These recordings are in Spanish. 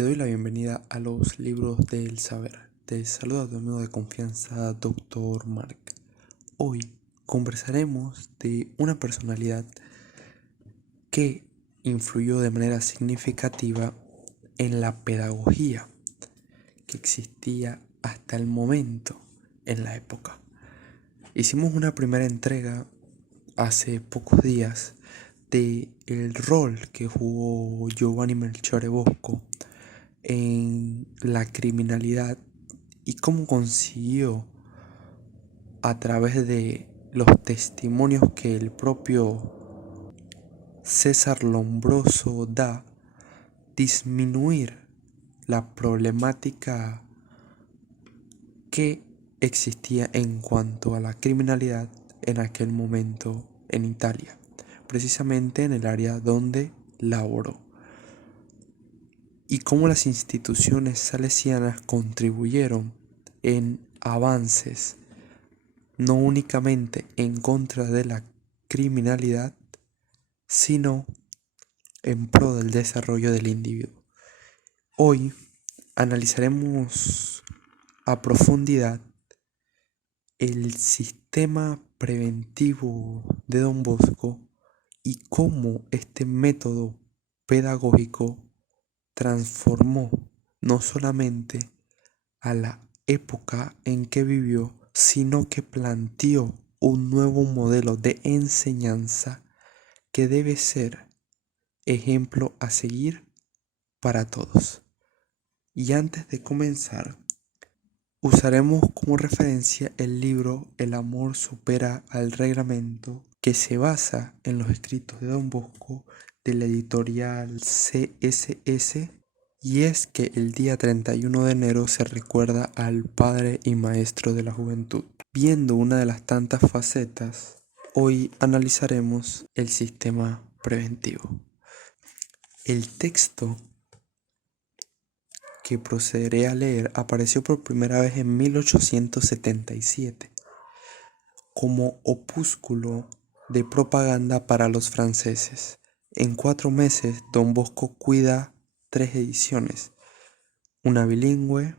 Te doy la bienvenida a los libros del saber. Te saluda tu amigo de confianza, Dr. Mark. Hoy conversaremos de una personalidad que influyó de manera significativa en la pedagogía que existía hasta el momento en la época. Hicimos una primera entrega hace pocos días de el rol que jugó Giovanni Melchiorre Bosco en la criminalidad y cómo consiguió, a través de los testimonios que el propio César Lombroso da, disminuir la problemática que existía en cuanto a la criminalidad en aquel momento en Italia, precisamente en el área donde laboró, y cómo las instituciones salesianas contribuyeron en avances no únicamente en contra de la criminalidad, sino en pro del desarrollo del individuo. Hoy analizaremos a profundidad el sistema preventivo de Don Bosco y cómo este método pedagógico transformó no solamente a la época en que vivió, sino que planteó un nuevo modelo de enseñanza que debe ser ejemplo a seguir para todos. Y antes de comenzar, usaremos como referencia el libro El amor supera al reglamento, que se basa en los escritos de Don Bosco de la editorial CSS, y es que el día 31 de enero se recuerda al padre y maestro de la juventud. Viendo una de las tantas facetas, hoy analizaremos el sistema preventivo. El texto que procederé a leer apareció por primera vez en 1877 como opúsculo de propaganda para los franceses. En 4 meses, Don Bosco cuida 3 ediciones, una bilingüe,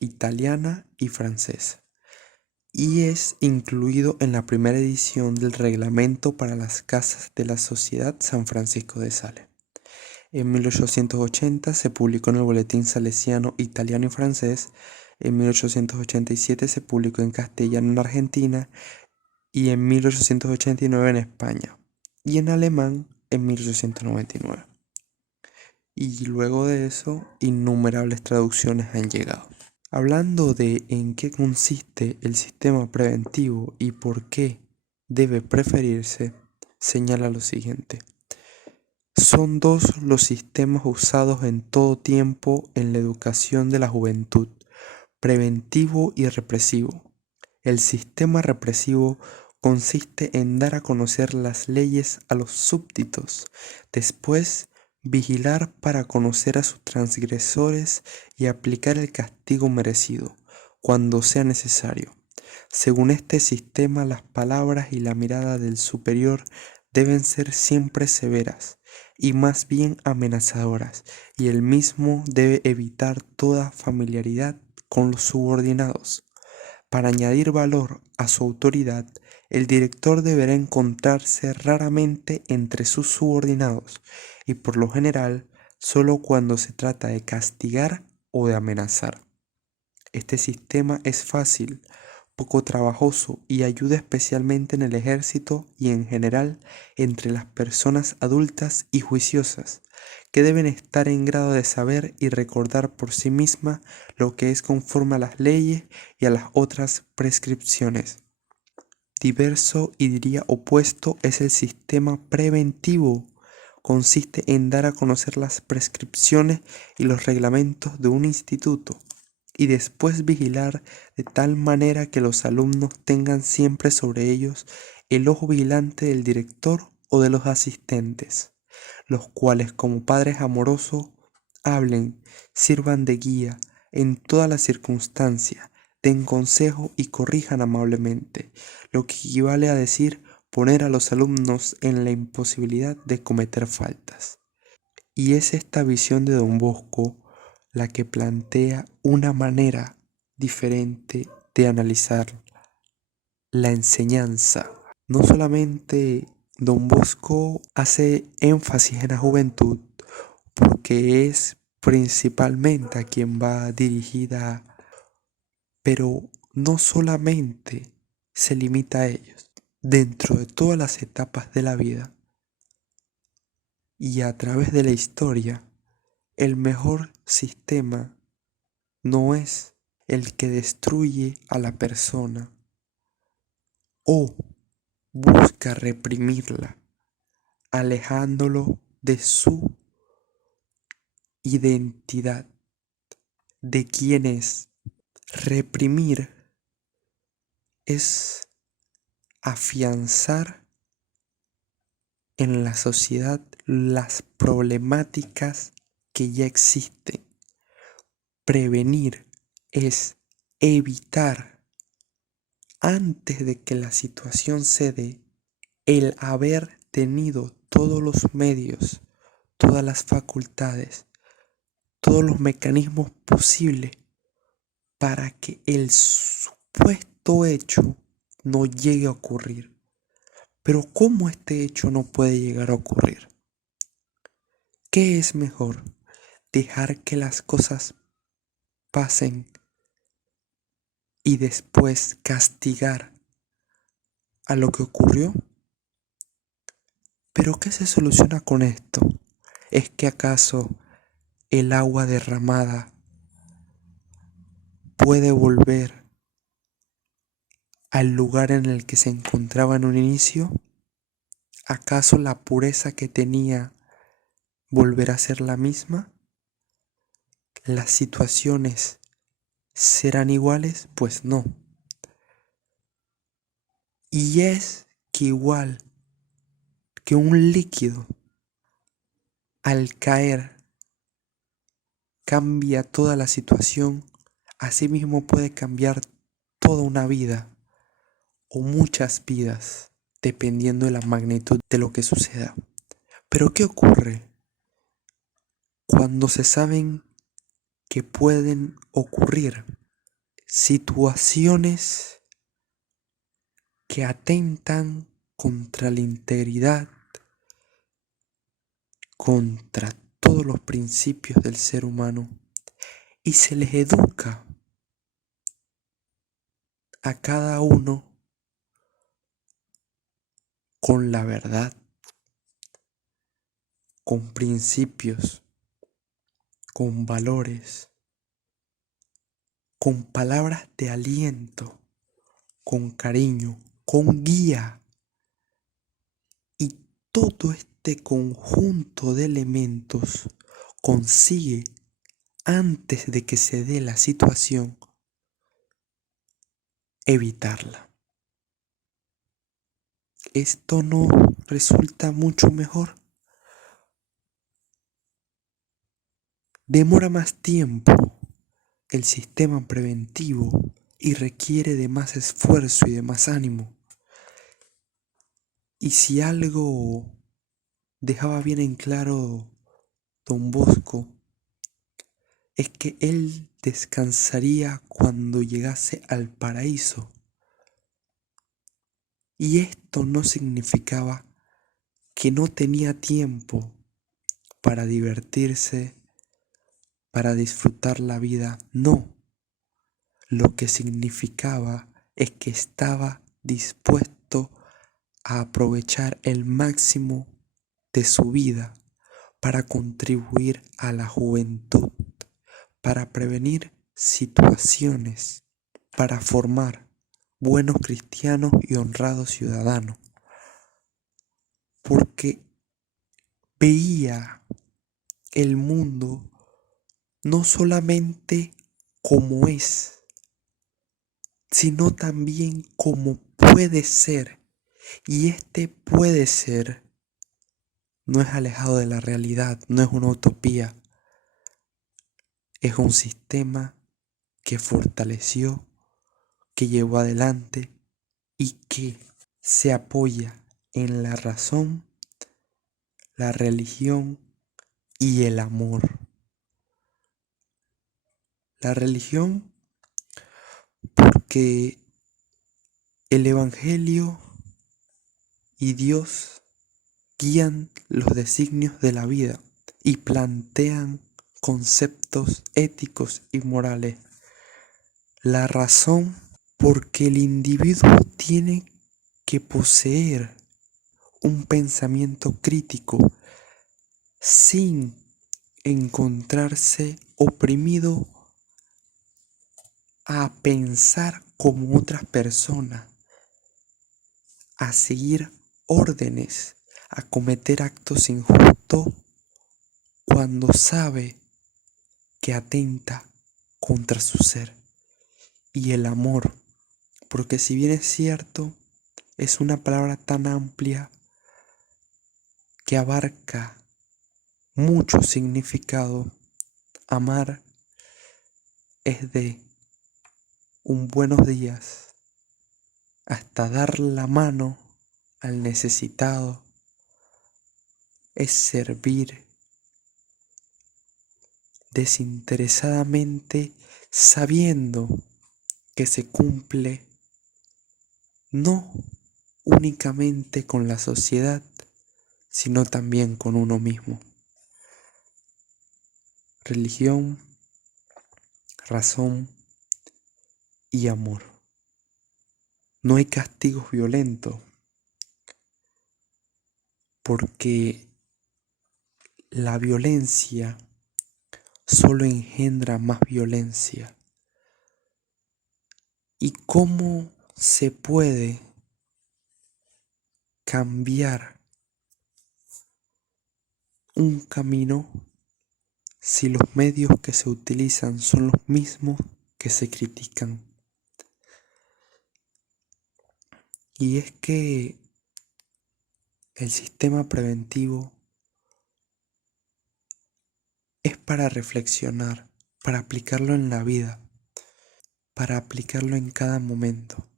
italiana y francesa, y es incluido en la primera edición del Reglamento para las Casas de la Sociedad San Francisco de Sales. En 1880 se publicó en el Boletín Salesiano Italiano y Francés. En 1887 se publicó en castellano en Argentina y en 1889 en España, y en alemán en 1899. Y luego de eso, innumerables traducciones han llegado. Hablando de en qué consiste el sistema preventivo y por qué debe preferirse, señala lo siguiente. Son 2 los sistemas usados en todo tiempo en la educación de la juventud, preventivo y represivo. El sistema represivo consiste en dar a conocer las leyes a los súbditos, después vigilar para conocer a sus transgresores y aplicar el castigo merecido, cuando sea necesario. Según este sistema, las palabras y la mirada del superior deben ser siempre severas y más bien amenazadoras, y él mismo debe evitar toda familiaridad con los subordinados. Para añadir valor a su autoridad, el director deberá encontrarse raramente entre sus subordinados y por lo general solo cuando se trata de castigar o de amenazar. Este sistema es fácil, poco trabajoso y ayuda especialmente en el ejército y en general entre las personas adultas y juiciosas, que deben estar en grado de saber y recordar por sí misma lo que es conforme a las leyes y a las otras prescripciones. Diverso y diría opuesto es el sistema preventivo. Consiste en dar a conocer las prescripciones y los reglamentos de un instituto y después vigilar de tal manera que los alumnos tengan siempre sobre ellos el ojo vigilante del director o de los asistentes, los cuales como padres amorosos hablen, sirvan de guía en todas las circunstancias, den consejo y corrijan amablemente, lo que equivale a decir poner a los alumnos en la imposibilidad de cometer faltas. Y es esta visión de Don Bosco la que plantea una manera diferente de analizar la enseñanza. No solamente Don Bosco hace énfasis en la juventud, porque es principalmente a quien va dirigida, pero no solamente se limita a ellos. Dentro de todas las etapas de la vida y a través de la historia, el mejor sistema no es el que destruye a la persona o busca reprimirla, alejándolo de su identidad, de quién es. Reprimir es afianzar en la sociedad las problemáticas que ya existen. Prevenir es evitar antes de que la situación se dé, el haber tenido todos los medios, todas las facultades, todos los mecanismos posibles para que el supuesto hecho no llegue a ocurrir. Pero ¿cómo este hecho no puede llegar a ocurrir? ¿Qué es mejor? ¿Dejar que las cosas pasen y después castigar a lo que ocurrió? ¿Pero qué se soluciona con esto? ¿Es que acaso el agua derramada puede volver al lugar en el que se encontraba en un inicio? ¿Acaso la pureza que tenía volverá a ser la misma? ¿Las situaciones serán iguales? Pues no. Y es que igual que un líquido al caer cambia toda la situación, asimismo puede cambiar toda una vida o muchas vidas, dependiendo de la magnitud de lo que suceda. Pero ¿qué ocurre cuando se saben que pueden ocurrir situaciones que atentan contra la integridad, contra todos los principios del ser humano, y se les educa a cada uno con la verdad, con principios, con valores, con palabras de aliento, con cariño, con guía? Y todo este conjunto de elementos consigue, antes de que se dé la situación, evitarla. ¿Esto no resulta mucho mejor? Demora más tiempo el sistema preventivo y requiere de más esfuerzo y de más ánimo. Y si algo dejaba bien en claro Don Bosco, es que él descansaría cuando llegase al paraíso. Y esto no significaba que no tenía tiempo para divertirse, para disfrutar la vida. No, lo que significaba es que estaba dispuesto a aprovechar el máximo de su vida para contribuir a la juventud, para prevenir situaciones, para formar buenos cristianos y honrados ciudadanos, porque veía el mundo no solamente como es, sino también como puede ser. Y este puede ser no es alejado de la realidad, no es una utopía, es un sistema que fortaleció, que llevó adelante y que se apoya en la razón, la religión y el amor. La religión, porque el Evangelio y Dios guían los designios de la vida y plantean conceptos éticos y morales. La razón, porque el individuo tiene que poseer un pensamiento crítico sin encontrarse oprimido a pensar como otras personas, a seguir órdenes, a cometer actos injustos cuando sabe que atenta contra su ser. Y el amor, porque si bien es cierto, es una palabra tan amplia que abarca mucho significado. Amar es de un buenos días hasta dar la mano al necesitado, es servir desinteresadamente sabiendo que se cumple no únicamente con la sociedad, sino también con uno mismo. Religión, razón y amor. No hay castigos violentos, porque la violencia solo engendra más violencia. ¿Y cómo se puede cambiar un camino si los medios que se utilizan son los mismos que se critican? Y es que el sistema preventivo es para reflexionar, para aplicarlo en la vida, para aplicarlo en cada momento.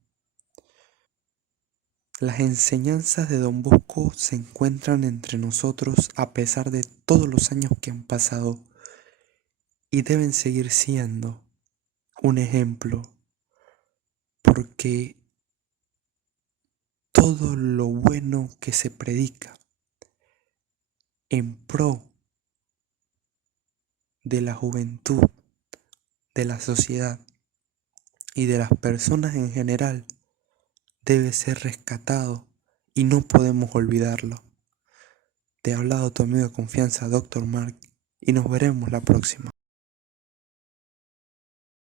Las enseñanzas de Don Bosco se encuentran entre nosotros a pesar de todos los años que han pasado y deben seguir siendo un ejemplo, porque todo lo bueno que se predica en pro de la juventud, de la sociedad y de las personas en general debe ser rescatado y no podemos olvidarlo. Te ha hablado tu amigo de confianza, Dr. Mark, y nos veremos la próxima.